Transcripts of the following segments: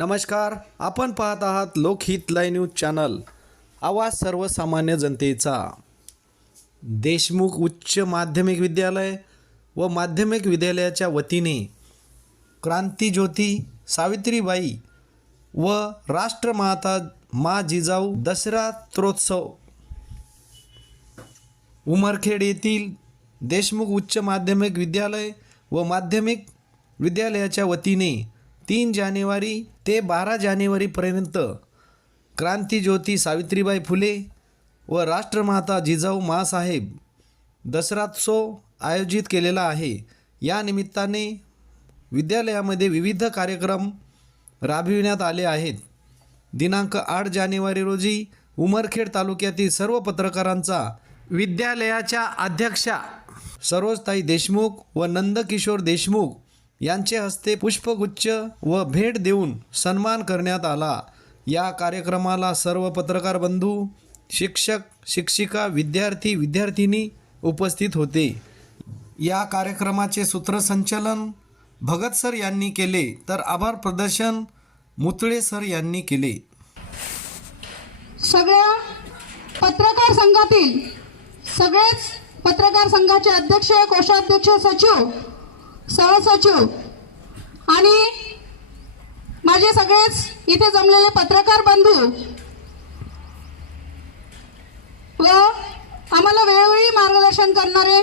नमस्कार, आपण पाहत आहात लोकहित लाईव्ह न्यूज चॅनल, आवाज सर्वसामान्य जनतेचा। देशमुख उच्च माध्यमिक विद्यालय व माध्यमिक विद्यालयाच्या वतीने क्रांतिज्योती सावित्रीबाई व राष्ट्रमाता मा जिजाऊ दसरा त्रोत्सव उमरखेड येथील देशमुख उच्च माध्यमिक विद्यालय व माध्यमिक विद्यालयाच्या वतीने 3 जानेवारी ते 12 जानेवारीपर्यंत क्रांतिज्योती सावित्रीबाई फुले व राष्ट्रमाता जिजाऊ माँसाहेब दसरात्सव आयोजित केलेला आहे। या निमित्ताने विद्यालयामध्ये विविध कार्यक्रम राबविण्यात आले आहेत। दिनांक 8 जानेवारी रोजी उमरखेड तालुक्यातील सर्व पत्रकारांचा विद्यालयाच्या अध्यक्षा सरोजताई देशमुख व नंदकिशोर देशमुख यांचे हस्ते पुष्पगुच्छ व भेट देऊन सन्मान करण्यात आला। या कार्यक्रमाला सर्व पत्रकार बंधू, शिक्षक, शिक्षिका, विद्यार्थी, विद्यार्थिनी उपस्थित होते। या कार्यक्रमाचे सूत्रसंचालन भगत सर यांनी केले तर आभार प्रदर्शन मुतळे सर यांनी केले। सगळ्या पत्रकार संघातील सगळेच पत्रकार संघाचे अध्यक्ष, कोषाध्यक्ष, सचिव, सहसचिव आणि माझे सगळेच इथे जमलेले पत्रकार बंधू व आम्हाला वेळोवेळी मार्गदर्शन करणारे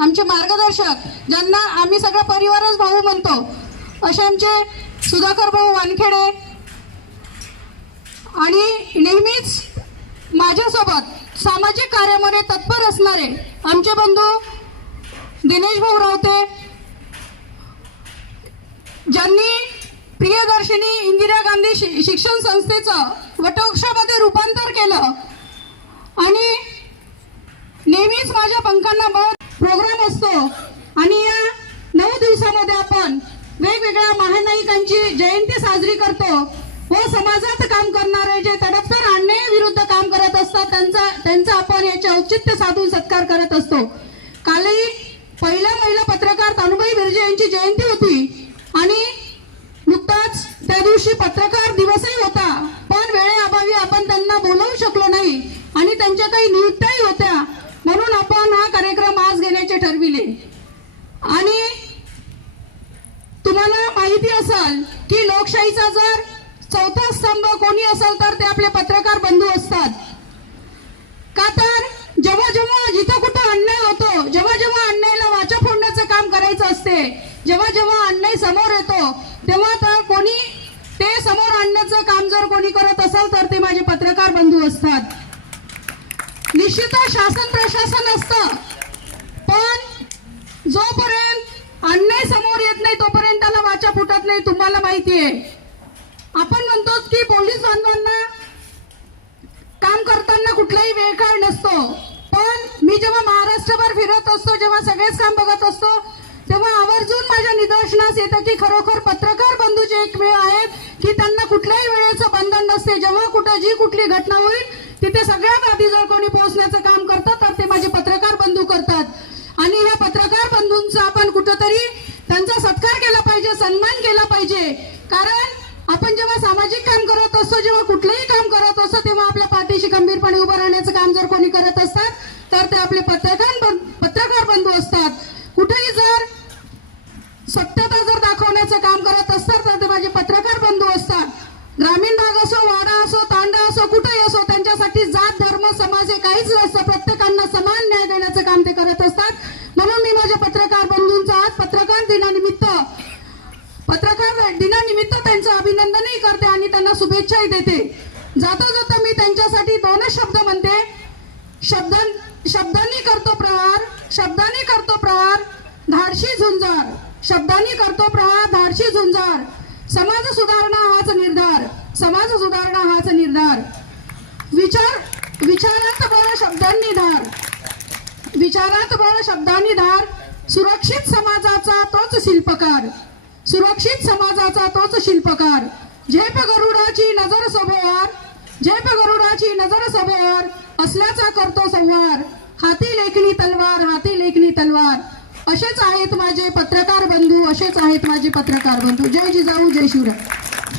आमचे मार्गदर्शक, ज्यांना आम्ही सगळा परिवारच भाऊ म्हणतो, असे आमचे सुधाकर भाऊ वानखेडे आणि नेहमीच माझ्यासोबत सामाजिक कार्यामध्ये तत्पर असणारे आमचे बंधू दिनेश भाऊ रावते, ज्यांनी प्रियदर्शिनी इंदिरा गांधी शिक्षण संस्थेचं वटवृक्षामध्ये रूपांतर केलं आणि नेहमीच माझ्या पंखांना बहुत प्रोग्राम असतो आणि या 9 दिवसामध्ये आपण वेगवेगळ्या महानायकांची जयंती साजरी करतो व समाजात काम करणारे जे तडफदार अन्यायाविरुद्ध काम करत असतात त्यांचा आपण याचे औचित्य साधून सत्कार करत असतो। कालही पहिल्या महिला पत्रकार तानुबाई बिर्जे यांची जयंती होती आणि नुकताच त्या दिवशी पत्रकार दिवसही होता, पण वेळेअभावी आपण त्यांना बोलवू शकलो नाही आणि त्यांच्या काही नियुक्त्याही होत्या, म्हणून आपण हा कार्यक्रम आज घेण्याचे ठरविले। आणि तुम्हाला माहिती असेल की लोकशाहीचा जर चौथा स्तंभ कोणी असेल तर ते आपले पत्रकार बंधू असतात। का तर जेव्हा जेव्हा जिथं कुठं अन्याय होतो, जेव्हा जेव्हा अन्यायाला वाचा फोडण्याचं काम करायचं असते, जेव्हा जेव्हा अन्याय समोर येतो तेव्हा तर कोणी ते समोर आणण्याचं काम जर कोणी करत असेल तर ते माझे पत्रकार बंधू असतात। निश्चितच शासन प्रशासन असतं, पण जोपर्यंत अन्याय समोर येत नाही तोपर्यंत त्याला वाचा फुटत नाही। तुम्हाला माहिती आहे, आपण म्हणतो की पोलीस बांधवांना काम करताना कुठलाही वेळ काळ नसतो, पण मी जेव्हा महाराष्ट्रभर फिरत असतो, जेव्हा सगळेच काम बघत असतो, तेव्हा आवर्जून माझ्या निदर्शनास येतं की खरोखर पत्रकार बंधूचे एक वेळ आहेत की त्यांना कुठल्याही वेळेचं बंधन नसते। जेव्हा कुठं जी कुठली घटना होईल तिथे सगळ्यात आधी जर कोणी पोहोचण्याचं काम करतात तर ते माझे पत्रकार बंधू करतात आणि ह्या पत्रकार बंधूंचा आपण कुठंतरी त्यांचा सत्कार केला पाहिजे, सन्मान केला पाहिजे। कारण आपण जेव्हा सामाजिक काम करत असतो, जेव्हा कुठलंही काम करत असतो, तेव्हा आपल्या पाठीशी गंभीरपणे उभं राहण्याचं काम जर कोणी करत असतात तर ते आपले पत्रकार बंधू असतात। कुठेही जर सत्यता जर दाखवण्याचं काम करत असतात तर ते माझे पत्रकार बंधू असतात। ग्रामीण भाग असो, वाडा असो, तांडा असो, कुठेही असो, त्यांच्यासाठी जात, धर्म, समाज हे काहीच नसतं, प्रत्येकांना समान न्याय देण्याचं काम ते करत असतात। म्हणून मी माझ्या पत्रकार बंधूंचा आज पत्रकार दिनानिमित्त त्यांचं अभिनंदनही करते आणि त्यांना शुभेच्छाही देते। जाता जाता मी त्यांच्यासाठी 2 शब्द म्हणते। शब्दांनी करतो प्रहार, शब्दांनी करतो प्रहार, धाडशी झुंजार, शब्दांनी करतो प्रहार, धाडशी झुंजार, समाज सुधारणा हाच निर्धार, समाज सुधारणा हाच निर्धार, विचारात बळ शब्दांनी धार, विचारात बळ शब्दांनी धार, सुरक्षित समाजाचा तोच शिल्पकार, सुरक्षित समाजाचा तोच शिल्पकार, झेप गरुडाची नजर सोबवार, झेप गरुडाची नजर सोबवार, असल्याचा करतो संवार, हाती लेखणी तलवार, हाती लेखणी तलवार। असेच आहेत माझे पत्रकार बंधू, असेच आहेत माझे पत्रकार बंधू। जय जिजाऊ, जय शिवराय।